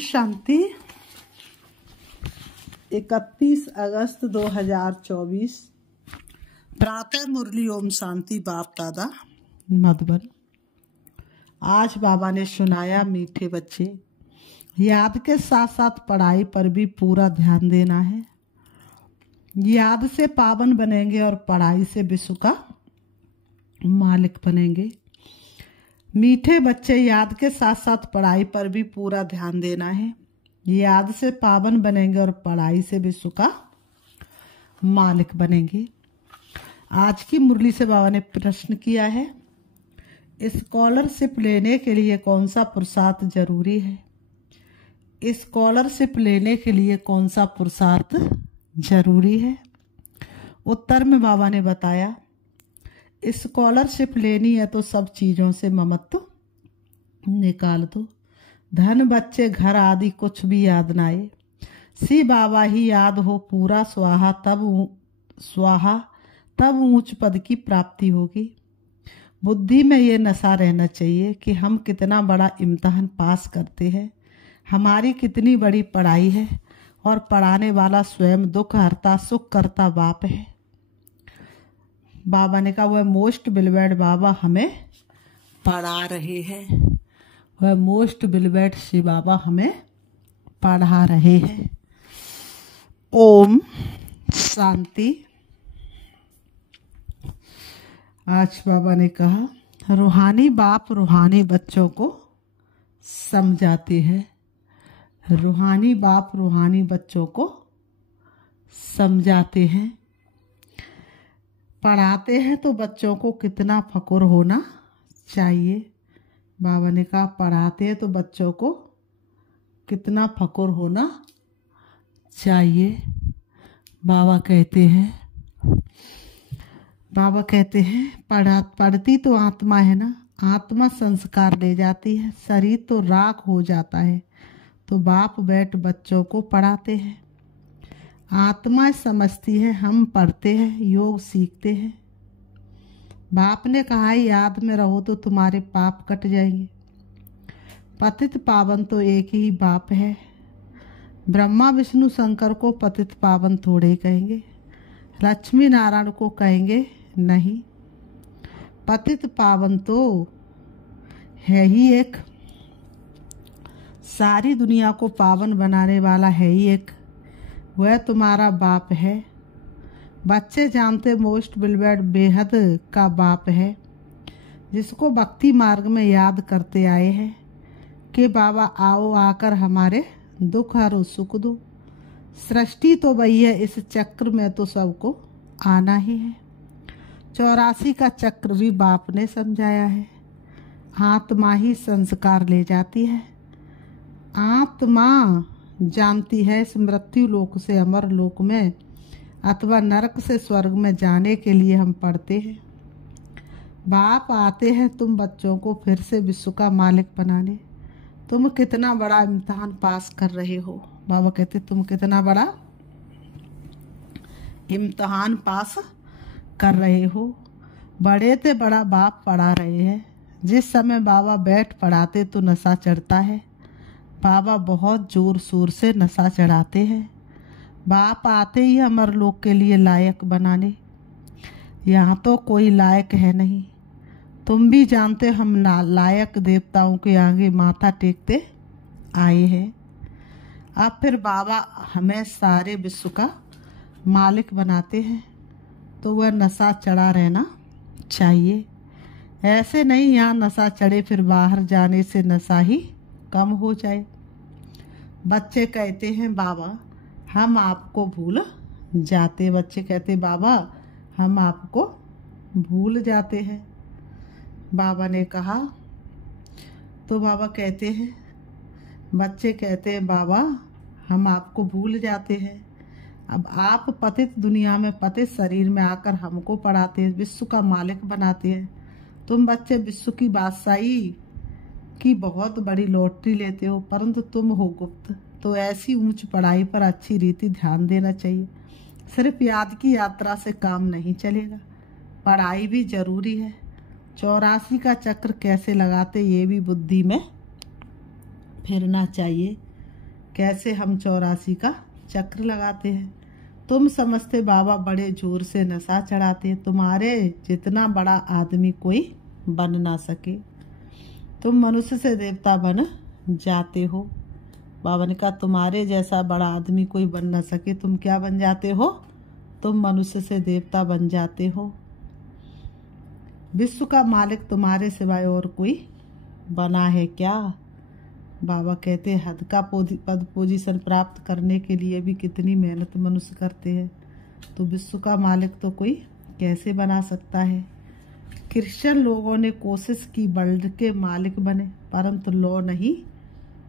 शांति। 31 अगस्त 2024 प्रातः मुरली ओम शांति बाप दादा मधुबन। आज बाबा ने सुनाया, मीठे बच्चे, याद के साथ साथ पढ़ाई पर भी पूरा ध्यान देना है। याद से पावन बनेंगे और पढ़ाई से विश्व का मालिक बनेंगे। मीठे बच्चे, याद के साथ साथ पढ़ाई पर भी पूरा ध्यान देना है। याद से पावन बनेंगे और पढ़ाई से विश्व का मालिक बनेंगे। आज की मुरली से बाबा ने प्रश्न किया है, स्कॉलरशिप लेने के लिए कौन सा पुरुषार्थ जरूरी है? स्कॉलरशिप लेने के लिए कौन सा पुरुषार्थ जरूरी है? उत्तर में बाबा ने बताया, स्कॉलरशिप लेनी है तो सब चीज़ों से ममत्व निकाल दो। धन, बच्चे, घर आदि कुछ भी याद ना आए, सी बाबा ही याद हो पूरा स्वाहा, तब ऊंच पद की प्राप्ति होगी। बुद्धि में ये नशा रहना चाहिए कि हम कितना बड़ा इम्तहान पास करते हैं, हमारी कितनी बड़ी पढ़ाई है, और पढ़ाने वाला स्वयं दुख हरता सुख करता बाप है। बाबा ने कहा वह मोस्ट बिलवेड बाबा हमें पढ़ा रहे हैं, वह मोस्ट बिलवेड श्री बाबा हमें पढ़ा रहे हैं। ओम शांति। आज बाबा ने कहा, रूहानी बाप रूहानी बच्चों को समझाते हैं। रूहानी बाप रूहानी बच्चों को समझाते हैं, पढ़ाते हैं तो बच्चों को कितना फक्र होना चाहिए। बाबा ने कहा पढ़ाते हैं तो बच्चों को कितना फक्र होना चाहिए। बाबा कहते हैं पढ़ती तो आत्मा है ना, आत्मा संस्कार ले जाती है, शरीर तो राख हो जाता है, तो बाप बैठ बच्चों को पढ़ाते हैं। आत्मा समझती है, हम पढ़ते हैं, योग सीखते हैं। बाप ने कहा है, याद में रहो तो तुम्हारे पाप कट जाएंगे। पतित पावन तो एक ही बाप है। ब्रह्मा विष्णु शंकर को पतित पावन थोड़े कहेंगे, लक्ष्मी नारायण को कहेंगे नहीं। पतित पावन तो है ही एक, सारी दुनिया को पावन बनाने वाला है ही एक, वह तुम्हारा बाप है। बच्चे जानते मोस्ट बिलवेड बेहद का बाप है, जिसको भक्ति मार्ग में याद करते आए हैं कि बाबा आओ आकर हमारे दुख हरो सुख दो। सृष्टि तो वही है, इस चक्र में तो सबको आना ही है। 84 का चक्र भी बाप ने समझाया है। आत्मा ही संस्कार ले जाती है। आत्मा जानती है इस मृत्यु लोक से अमर लोक में अथवा नरक से स्वर्ग में जाने के लिए हम पढ़ते हैं। बाप आते हैं तुम बच्चों को फिर से विश्व का मालिक बनाने। तुम कितना बड़ा इम्तिहान पास कर रहे हो। बाबा कहते तुम कितना बड़ा इम्तिहान पास कर रहे हो। बड़े से बड़ा बाप पढ़ा रहे हैं। जिस समय बाबा बैठ पढ़ाते तो नशा चढ़ता है। बाबा बहुत जोर शोर से नशा चढ़ाते हैं। बाप आते ही अमर लोक के लिए लायक बनाने। यहाँ तो कोई लायक है नहीं, तुम भी जानते हम लायक देवताओं के आगे माथा टेकते आए हैं। अब फिर बाबा हमें सारे विश्व का मालिक बनाते हैं, तो वह नशा चढ़ा रहना चाहिए। ऐसे नहीं यहाँ नशा चढ़े फिर बाहर जाने से नशा ही कम हो जाए। बच्चे कहते हैं बाबा हम आपको भूल जाते। बच्चे कहते बाबा हम आपको भूल जाते हैं। बाबा ने कहा तो बाबा कहते हैं, बच्चे कहते हैं बाबा हम आपको भूल जाते हैं। अब आप पतित दुनिया में पतित शरीर में आकर हमको पढ़ाते हैं, विश्व का मालिक बनाते हैं। तुम बच्चे विश्व की बादशाही की बहुत बड़ी लॉटरी लेते हो, परंतु तुम हो गुप्त। तो ऐसी ऊंच पढ़ाई पर अच्छी रीति ध्यान देना चाहिए। सिर्फ याद की यात्रा से काम नहीं चलेगा, पढ़ाई भी जरूरी है। 84 का चक्र कैसे लगाते ये भी बुद्धि में फिरना चाहिए। कैसे हम 84 का चक्र लगाते हैं। तुम समझते बाबा बड़े जोर से नशा चढ़ाते, तुम्हारे जितना बड़ा आदमी कोई बन ना सके। तुम मनुष्य से देवता बन जाते हो। बाबा ने कहा तुम्हारे जैसा बड़ा आदमी कोई बन ना सके, तुम क्या बन जाते हो? तुम मनुष्य से देवता बन जाते हो। विश्व का मालिक तुम्हारे सिवाय और कोई बना है क्या? बाबा कहते हद का पद पोजीशन प्राप्त करने के लिए भी कितनी मेहनत मनुष्य करते हैं, तो विश्व का मालिक तो कोई कैसे बना सकता है। क्रिश्चियन लोगों ने कोशिश की वर्ल्ड के मालिक बने, परंतु लॉ नहीं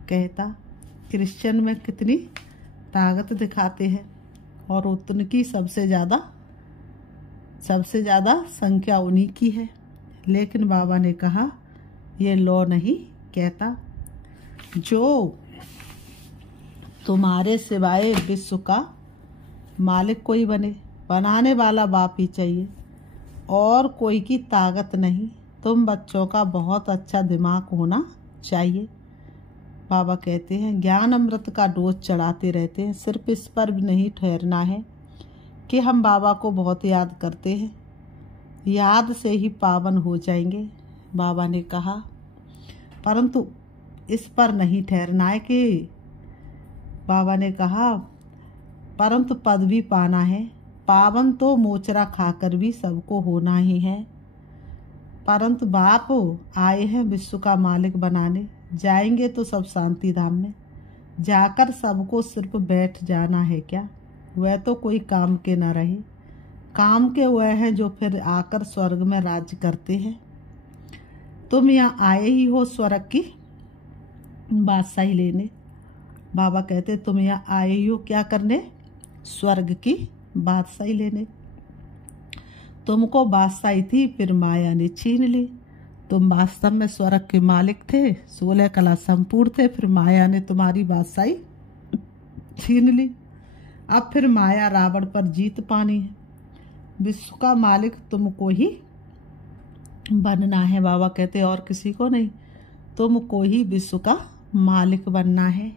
कहता। क्रिश्चियन में कितनी ताकत दिखाते हैं और उनकी सबसे ज़्यादा संख्या उन्हीं की है। लेकिन बाबा ने कहा ये लॉ नहीं कहता। जो तुम्हारे सिवाय विश्व का मालिक कोई बने, बनाने वाला बाप ही चाहिए और कोई की ताकत नहीं। तुम बच्चों का बहुत अच्छा दिमाग होना चाहिए। बाबा कहते हैं ज्ञान अमृत का डोज चढ़ाते रहते हैं। सिर्फ इस पर भी नहीं ठहरना है कि हम बाबा को बहुत याद करते हैं, याद से ही पावन हो जाएंगे। बाबा ने कहा परंतु इस पर नहीं ठहरना है कि बाबा ने कहा परंतु पद भी पाना है। पावन तो मोचरा खाकर भी सबको होना ही है। परंतु बाप आए हैं विश्व का मालिक बनाने, जाएंगे तो सब शांति धाम में जाकर सबको सिर्फ बैठ जाना है क्या? वह तो कोई काम के न रहे, काम के वह हैं जो फिर आकर स्वर्ग में राज्य करते हैं। तुम यहाँ आए ही हो स्वर्ग की बादशाही लेने। बाबा कहते तुम यहाँ आए ही हो क्या करने? स्वर्ग की बादशाही लेने। तुमको बादशाही थी, फिर माया ने छीन ली। तुम वास्तव में स्वर्ग के मालिक थे, 16 कला संपूर्ण थे, फिर माया ने तुम्हारी बादशाही छीन ली। अब फिर माया रावण पर जीत पानी है। विश्व का मालिक तुमको ही बनना है। बाबा कहते और किसी को नहीं, तुमको ही विश्व का मालिक बनना है।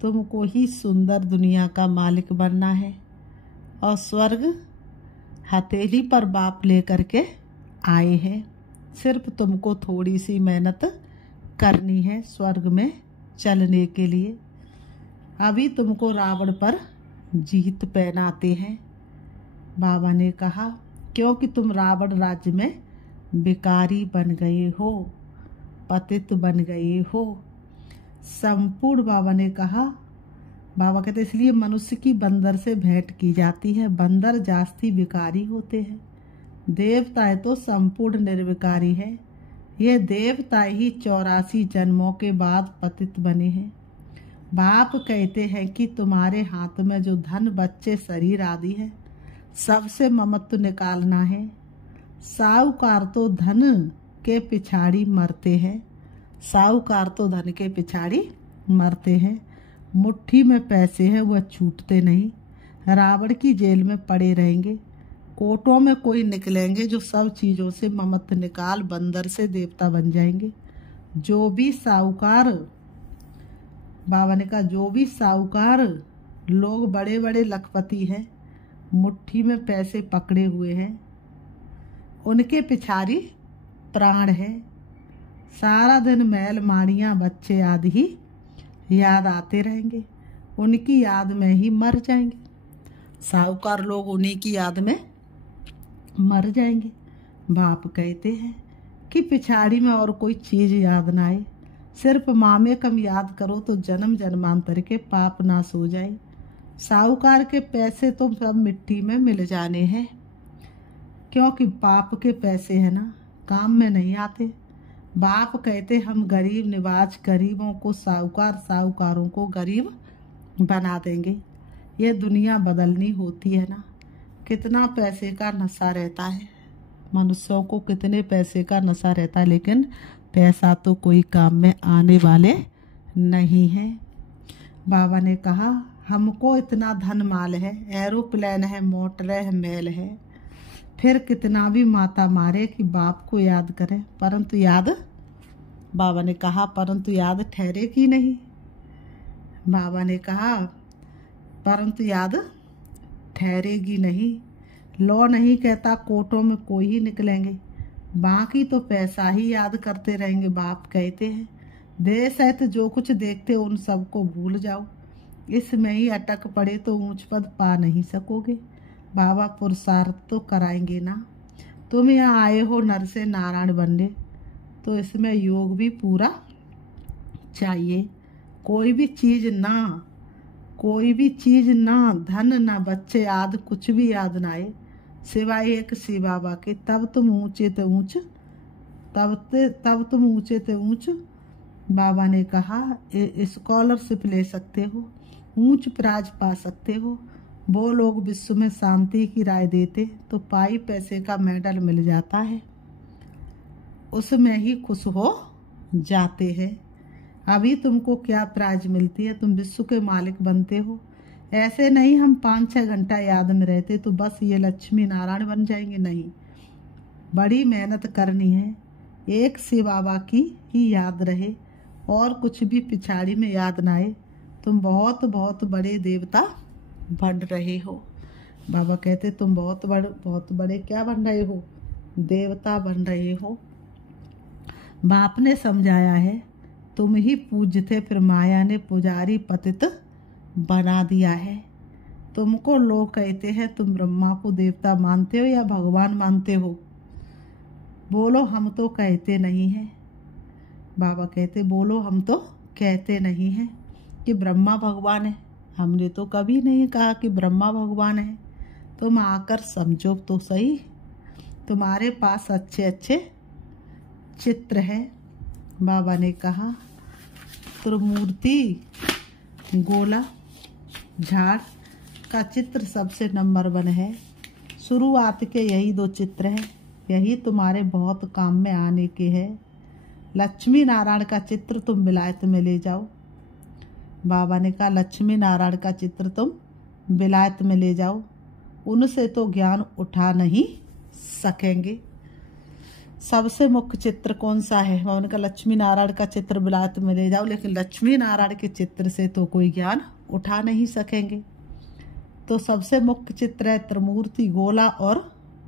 तुमको ही सुंदर दुनिया का मालिक बनना है। और स्वर्ग हथेली पर बाप लेकर के आए हैं। सिर्फ तुमको थोड़ी सी मेहनत करनी है स्वर्ग में चलने के लिए। अभी तुमको रावण पर जीत पहनाते हैं। बाबा ने कहा क्योंकि तुम रावण राज्य में भिखारी बन गए हो, पतित बन गए हो। संपूर्ण बाबा ने कहा, बाबा कहते इसलिए मनुष्य की बंदर से भेंट की जाती है। बंदर जास्ती विकारी होते हैं, देवताएं तो संपूर्ण निर्विकारी है। ये देवताएं ही 84 जन्मों के बाद पतित बने हैं। बाप कहते हैं कि तुम्हारे हाथ में जो धन, बच्चे, शरीर आदि है, सबसे ममत्व निकालना है। साहूकार तो धन के पिछाड़ी मरते हैं, साहूकार तो धन के पिछाड़ी मरते हैं। मुट्ठी में पैसे हैं वह छूटते नहीं। रावण की जेल में पड़े रहेंगे, कोटों में कोई निकलेंगे जो सब चीज़ों से ममत्व निकाल बंदर से देवता बन जाएंगे। जो भी साहूकार, बाबा ने कहा जो भी साहूकार लोग बड़े बड़े लखपति हैं, मुट्ठी में पैसे पकड़े हुए हैं, उनके पिछाड़ी प्राण है। सारा दिन मैल माड़ियाँ, बच्चे आदि ही याद आते रहेंगे, उनकी याद में ही मर जाएंगे। साहूकार लोग उन्हीं की याद में मर जाएंगे। बाप कहते हैं कि पिछाड़ी में और कोई चीज़ याद ना आए, सिर्फ मामे कम याद करो तो जन्म जन्मांतर के पाप नाश हो जाए। साहूकार के पैसे तो सब मिट्टी में मिल जाने हैं, क्योंकि पाप के पैसे है ना, काम में नहीं आते। बाप कहते हम गरीब निवाज गरीबों को साहूकार, साहूकारों को गरीब बना देंगे। ये दुनिया बदलनी होती है ना। कितना पैसे का नशा रहता है, मनुष्यों को कितने पैसे का नशा रहता है, लेकिन पैसा तो कोई काम में आने वाले नहीं है। बाबा ने कहा हमको इतना धन माल है, एरोप्लेन है, मोटर है, महल है, फिर कितना भी माता मारे कि बाप को याद करें, परंतु याद, बाबा ने कहा परंतु याद ठहरेगी नहीं। बाबा ने कहा परंतु याद ठहरेगी नहीं। लॉ नहीं कहता कोर्टों में कोई ही निकलेंगे, बाकी तो पैसा ही याद करते रहेंगे। बाप कहते हैं देश है तो जो कुछ देखते हो उन सबको भूल जाओ, इसमें ही अटक पड़े तो ऊंच पद पा नहीं सकोगे। बाबा पुरुषार्थ तो कराएंगे ना। तुम यहाँ आए हो नर से नारायण बनने, तो इसमें योग भी पूरा चाहिए। कोई भी चीज ना धन ना बच्चे आदि कुछ भी याद ना आए सिवाय एक शिव बाबा के, तब तुम ऊंचे ते ऊंच। बाबा ने कहा स्कॉलरशिप ले सकते हो, ऊंच प्राइज पा सकते हो। वो लोग विश्व में शांति की राय देते तो पाई पैसे का मेडल मिल जाता है, उसमें ही खुश हो जाते हैं। अभी तुमको क्या प्राइज मिलती है, तुम विश्व के मालिक बनते हो। ऐसे नहीं हम 5-6 घंटा याद में रहते तो बस ये लक्ष्मी नारायण बन जाएंगे, नहीं। बड़ी मेहनत करनी है, एक शिव बाबा की ही याद रहे और कुछ भी पिछाड़ी में याद ना आए। तुम बहुत बहुत बड़े देवता बन रहे हो। बाबा कहते तुम बहुत बड़े क्या बन रहे हो, देवता बन रहे हो। बाप ने समझाया है तुम ही पूज्य थे, फिर माया ने पुजारी पतित बना दिया है। तुमको लोग कहते हैं तुम ब्रह्मा को देवता मानते हो या भगवान मानते हो, बोलो हम तो कहते नहीं हैं। बाबा कहते बोलो हम तो कहते नहीं हैं कि ब्रह्मा भगवान है। हमने तो कभी नहीं कहा कि ब्रह्मा भगवान है। तुम आकर समझो तो सही, तुम्हारे पास अच्छे अच्छे चित्र है। बाबा ने कहा त्रिमूर्ति गोला झाड़ का चित्र सबसे नंबर 1 है। शुरुआत के यही 2 चित्र हैं, यही तुम्हारे बहुत काम में आने के हैं। लक्ष्मी नारायण का चित्र तुम विलायत में ले जाओ। बाबा ने कहा लक्ष्मी नारायण का चित्र तुम विलायत में ले जाओ, उनसे तो ज्ञान उठा नहीं सकेंगे। सबसे मुख्य चित्र कौन सा है? बाबा ने कहा लक्ष्मी नारायण का चित्र विलायत में ले जाओ, लेकिन लक्ष्मी नारायण के चित्र से तो कोई ज्ञान उठा नहीं सकेंगे। तो सबसे मुख्य चित्र है त्रिमूर्ति गोला और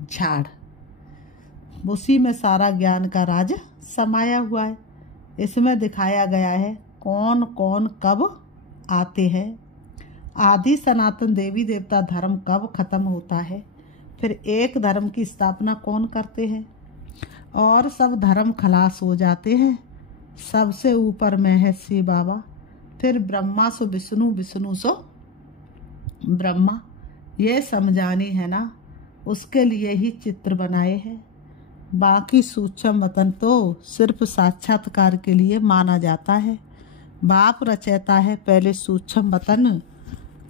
झाड़, उसी में सारा ज्ञान का राज समाया हुआ है। इसमें दिखाया गया है कौन कौन कब आते हैं, आदि सनातन देवी देवता धर्म कब खत्म होता है, फिर एक धर्म की स्थापना कौन करते हैं और सब धर्म खलास हो जाते हैं। सबसे ऊपर में है शिव बाबा, फिर ब्रह्मा सो विष्णु, विष्णु सो ब्रह्मा। ये समझानी है ना, उसके लिए ही चित्र बनाए हैं। बाकी सूक्ष्म वतन तो सिर्फ साक्षात्कार के लिए माना जाता है। बाप रचयता है पहले सूक्ष्म वतन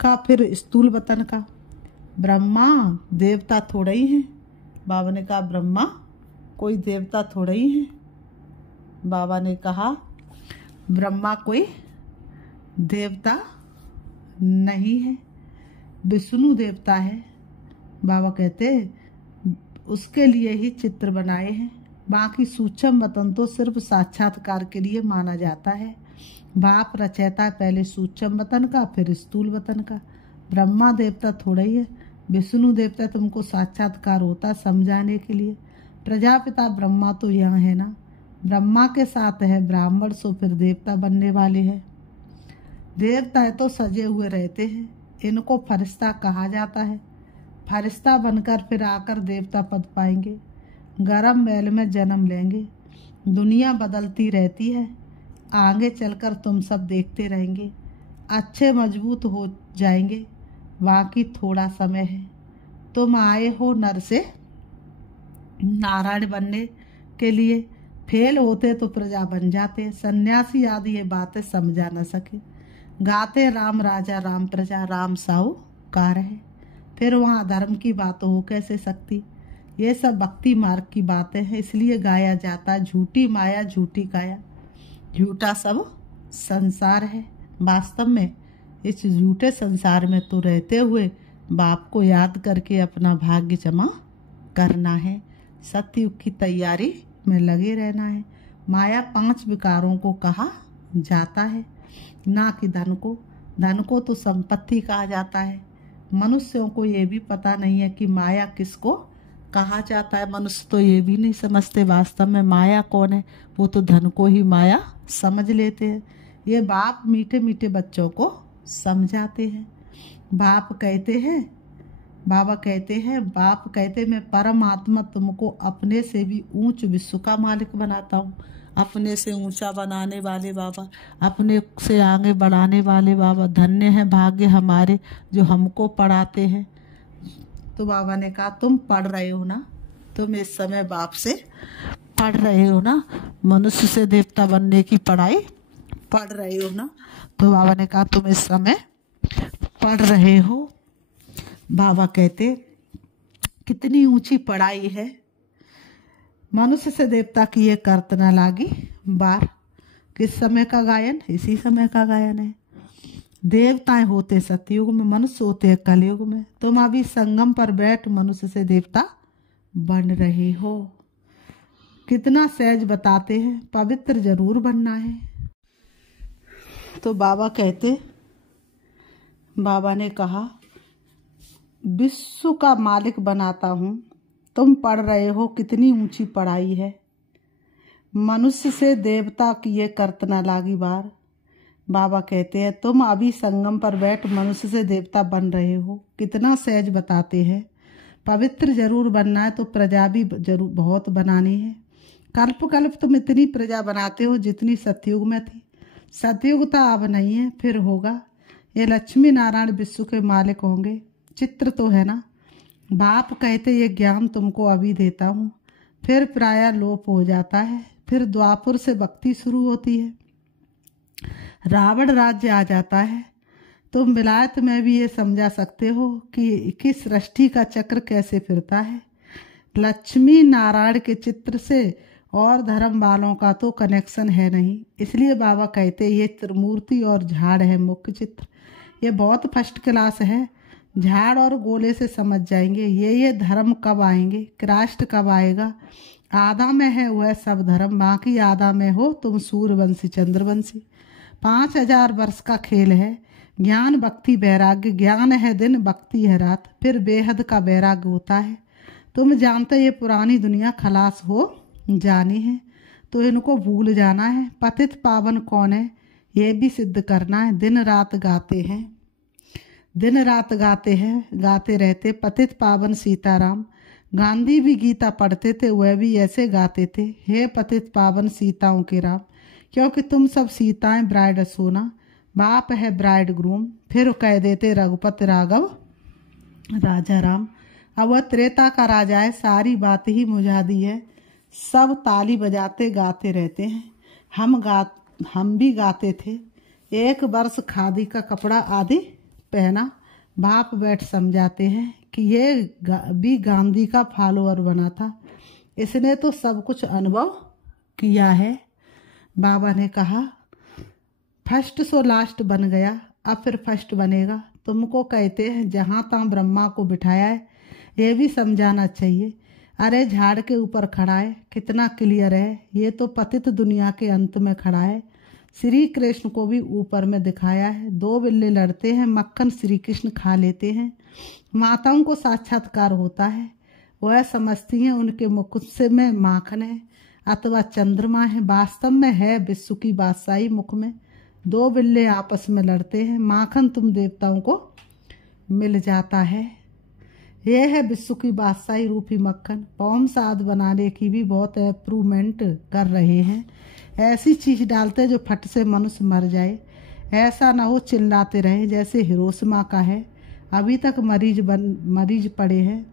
का, फिर स्थूल वतन का। ब्रह्मा देवता थोड़े ही हैं। बाबा ने कहा ब्रह्मा कोई देवता थोड़े ही हैं। बाबा ने कहा ब्रह्मा कोई देवता नहीं है, विष्णु देवता है। बाबा कहते उसके लिए ही चित्र बनाए हैं। बाकी सूक्ष्म वतन तो सिर्फ साक्षात्कार के लिए माना जाता है। बाप रचयता पहले सूक्ष्म वतन का, फिर स्थूल वतन का। ब्रह्मा देवता थोड़ा ही है, विष्णु देवता तुमको साक्षात्कार होता समझाने के लिए। प्रजापिता ब्रह्मा तो यहाँ है ना, ब्रह्मा के साथ है ब्राह्मण, सो फिर देवता बनने वाले हैं। देवता है तो सजे हुए रहते हैं, इनको फरिश्ता कहा जाता है। फरिश्ता बनकर फिर आकर देवता पद पाएंगे, गरम महल में जन्म लेंगे। दुनिया बदलती रहती है, आगे चलकर तुम सब देखते रहेंगे। अच्छे मजबूत हो जाएंगे, बाकी थोड़ा समय है। तुम आए हो नर से नारायण बनने के लिए, फेल होते तो प्रजा बन जाते। सन्यासी आदि ये बातें समझा न सके, गाते राम राजा राम प्रजा, राम साहूकार है। फिर वहाँ धर्म की बात हो कैसे सकती? ये सब भक्ति मार्ग की बातें हैं, इसलिए गाया जाता झूठी माया झूठी काया, झूठा सब संसार है। वास्तव में इस झूठे संसार में तो रहते हुए बाप को याद करके अपना भाग्य जमा करना है। सतयुग की तैयारी में लगे रहना है। माया 5 विकारों को कहा जाता है, ना कि धन को। धन को तो संपत्ति कहा जाता है। मनुष्यों को ये भी पता नहीं है कि माया किसको कहा जाता है। मनुष्य तो ये भी नहीं समझते वास्तव में माया कौन है। वो तो धन को ही माया समझ लेते हैं। ये बाप मीठे मीठे बच्चों को समझाते हैं। बाप कहते हैं बाप कहते मैं परमात्मा तुमको अपने से भी ऊंच विश्व का मालिक बनाता हूँ। अपने से ऊंचा बनाने वाले बाबा, अपने से आगे बढ़ाने वाले बाबा। धन्य है भाग्य हमारे जो हमको पढ़ाते हैं। तो बाबा ने कहा तुम पढ़ रहे हो ना, तुम इस समय बाप से पढ़ रहे हो ना, मनुष्य से देवता बनने की पढ़ाई पढ़ रहे हो ना। तो बाबा ने कहा तुम इस समय पढ़ रहे हो। बाबा कहते कितनी ऊंची पढ़ाई है। मनुष्य से देवता की ये करत न लागी बार। किस समय का गायन? इसी समय का गायन है। देवताएं होते सतयुग में, मनुष्य होते कलयुग में। तुम अभी संगम पर बैठ मनुष्य से देवता बन रहे हो। कितना सहज बताते हैं, पवित्र जरूर बनना है। तो बाबा ने कहा विश्व का मालिक बनाता हूँ। तुम पढ़ रहे हो, कितनी ऊंची पढ़ाई है। मनुष्य से देवता की ये करत न लागी बार। बाबा कहते हैं तुम अभी संगम पर बैठ मनुष्य से देवता बन रहे हो। कितना सहज बताते हैं। पवित्र जरूर बनना है तो प्रजा भी जरूर बहुत बनानी है। कल्प कल्प तुम इतनी प्रजा बनाते हो जितनी सतयुग में थी। सतयुग तो अब नहीं है, फिर होगा। ये लक्ष्मी नारायण विश्व के मालिक होंगे। चित्र तो है ना। बाप कहते ये ज्ञान तुमको अभी देता हूँ, फिर प्राय लोप हो जाता है। फिर द्वापुर से भक्ति शुरू होती है, रावण राज्य आ जाता है। तुम विलायत में भी ये समझा सकते हो कि सृष्टि का चक्र कैसे फिरता है। लक्ष्मी नारायण के चित्र से और धर्म वालों का तो कनेक्शन है नहीं। इसलिए बाबा कहते ये त्रिमूर्ति और झाड़ है मुख्य चित्र। ये बहुत फर्स्ट क्लास है। झाड़ और गोले से समझ जाएंगे ये धर्म कब आएंगे, क्रास्ट कब आएगा। आधा में है वह सब धर्म, बाकी आधा में हो तुम सूर्यवंशी चंद्रवंशी। 5000 वर्ष का खेल है। ज्ञान भक्ति वैराग्य। ज्ञान है दिन, भक्ति है रात, फिर बेहद का वैराग्य होता है। तुम जानते ये पुरानी दुनिया खलास हो जानी है तो इनको भूल जाना है। पतित पावन कौन है ये भी सिद्ध करना है। दिन रात गाते हैं, गाते रहते पतित पावन सीताराम। गांधी भी गीता पढ़ते थे, वह भी ऐसे गाते थे, हे पतित पावन सीताओं के राम। क्योंकि तुम सब सीताएं ब्राइड सोना, बाप है ब्राइड ग्रूम। फिर कह देते रघुपति राघव राजा राम। अब वह त्रेता का राजा है, सारी बात ही मुझा दी है। सब ताली बजाते गाते रहते हैं। हम भी गाते थे। 1 वर्ष खादी का कपड़ा आदि पहना। बाप बैठ समझाते हैं कि ये भी गांधी का फॉलोअर बना था, इसने तो सब कुछ अनुभव किया है। बाबा ने कहा फर्स्ट सो लास्ट बन गया, अब फिर फर्स्ट बनेगा। तुमको कहते हैं जहाँ तहाँ ब्रह्मा को बिठाया है, ये भी समझाना चाहिए। अरे झाड़ के ऊपर खड़ा है, कितना क्लियर है। ये तो पतित दुनिया के अंत में खड़ा है। श्री कृष्ण को भी ऊपर में दिखाया है। 2 बिल्ले लड़ते हैं, मक्खन श्री कृष्ण खा लेते हैं। माताओं को साक्षात्कार होता है, वह समझती हैं उनके मुख से में माखन है अथवा चंद्रमा है। वास्तव में है विश्व की बादशाही मुख में। 2 बिल्ले आपस में लड़ते हैं, माखन तुम देवताओं को मिल जाता है। यह है विश्व की बादशाही रूपी मक्खन। पौम साद बनाने की भी बहुत इम्प्रूवमेंट कर रहे हैं। ऐसी चीज डालते जो फट से मनुष्य मर जाए। ऐसा ना हो चिल्लाते रहे जैसे हिरोशिमा का है, अभी तक मरीज पड़े हैं।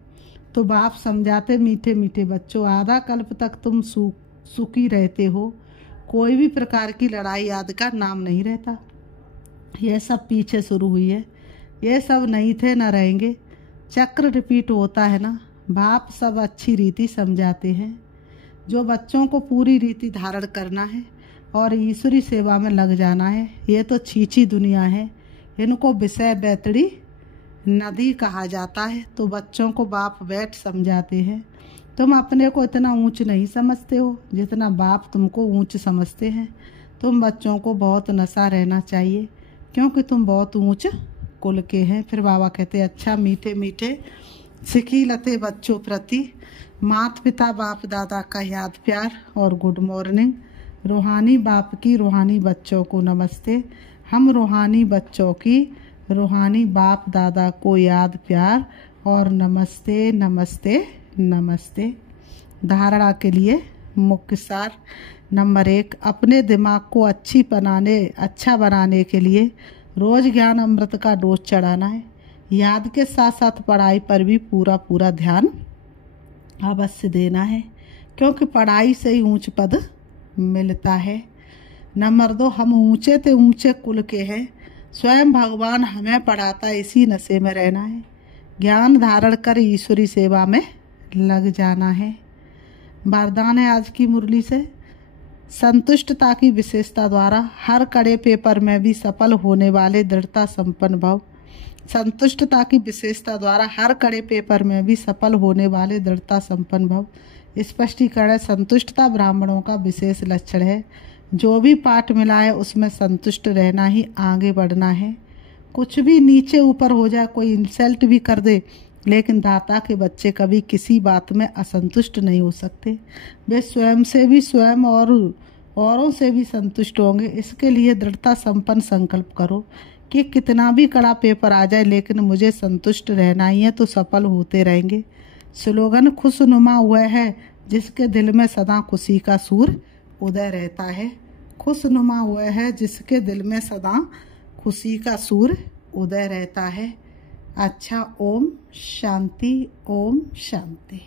तो बाप समझाते मीठे मीठे बच्चों, आधा कल्प तक तुम सुखी रहते हो, कोई भी प्रकार की लड़ाई आदि का नाम नहीं रहता। यह सब पीछे शुरू हुई है, ये सब नहीं थे न रहेंगे। चक्र रिपीट होता है ना। बाप सब अच्छी रीति समझाते हैं। जो बच्चों को पूरी रीति धारण करना है और ईश्वरी सेवा में लग जाना है। ये तो छीछी दुनिया है, इनको विषय बैतड़ी नदी कहा जाता है। तो बच्चों को बाप बैठ समझाते हैं, तुम अपने को इतना ऊंच नहीं समझते हो जितना बाप तुमको ऊंच समझते हैं। तुम बच्चों को बहुत नशा रहना चाहिए, क्योंकि तुम बहुत ऊंच कुल के हैं। फिर बाबा कहते अच्छा मीठे मीठे सिखी लते बच्चों प्रति माता पिता बाप दादा का याद प्यार और गुड मॉर्निंग। रूहानी बाप की रूहानी बच्चों को नमस्ते। हम रूहानी बच्चों की रूहानी बाप दादा को याद प्यार और नमस्ते नमस्ते नमस्ते। धारणा के लिए मुख्य सार नंबर 1, अपने दिमाग को अच्छा बनाने के लिए रोज ज्ञान अमृत का डोज चढ़ाना है। याद के साथ साथ पढ़ाई पर भी पूरा ध्यान अवश्य देना है, क्योंकि पढ़ाई से ही ऊंच पद मिलता है। नंबर 2, हम ऊंचे ते ऊंचे कुल के हैं। स्वयं भगवान हमें पढ़ाता, इसी नशे में रहना है। ज्ञान धारण कर ईश्वरी सेवा में लग जाना है। वरदान है आज की मुरली से, संतुष्टता की विशेषता द्वारा हर कड़े पेपर में भी सफल होने वाले दृढ़ता संपन्न भव। संतुष्टता की विशेषता द्वारा हर कड़े पेपर में भी सफल होने वाले दृढ़ता संपन्न भव। स्पष्टीकरण, संतुष्टता ब्राह्मणों का विशेष लक्षण है। जो भी पाठ मिला है उसमें संतुष्ट रहना ही आगे बढ़ना है। कुछ भी नीचे ऊपर हो जाए, कोई इंसल्ट भी कर दे, लेकिन दाता के बच्चे कभी किसी बात में असंतुष्ट नहीं हो सकते। वे स्वयं से भी स्वयं और औरों से भी संतुष्ट होंगे। इसके लिए दृढ़ता संपन्न संकल्प करो कि कितना भी कड़ा पेपर आ जाए, लेकिन मुझे संतुष्ट रहना ही है, तो सफल होते रहेंगे। स्लोगन, खुशनुमा हुआ है जिसके दिल में सदा खुशी का सूर उदय रहता है। खुशनुमा हुआ है जिसके दिल में सदा खुशी का सूर उदय रहता है। अच्छा, ओम शांति, ओम शांति।